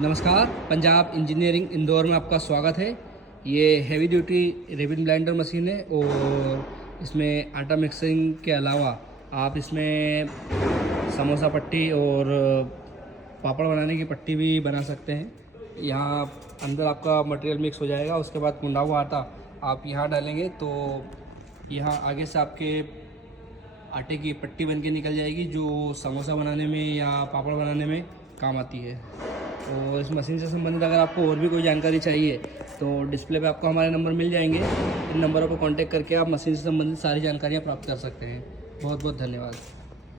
नमस्कार, पंजाब इंजीनियरिंग इंदौर में आपका स्वागत है। ये heavy duty ribbon blender machine है और इसमें आटा मिक्सिंग के अलावा आप इसमें समोसा पट्टी और पापड़ बनाने की पट्टी भी बना सकते हैं। यहाँ अंदर आपका मटेरियल मिक्स हो जाएगा, उसके बाद कुंडा हुआ आटा आप यहाँ डालेंगे तो यहाँ आगे से आपके आटे की पट्टी बन के निकल जाएगी, जो समोसा बनाने में या पापड़ बनाने में काम आती है। तो इस मशीन से संबंधित अगर आपको और भी कोई जानकारी चाहिए तो डिस्प्ले पे आपको हमारे नंबर मिल जाएंगे। इन नंबरों पर कांटेक्ट करके आप मशीन से संबंधित सारी जानकारियाँ प्राप्त कर सकते हैं। बहुत बहुत धन्यवाद।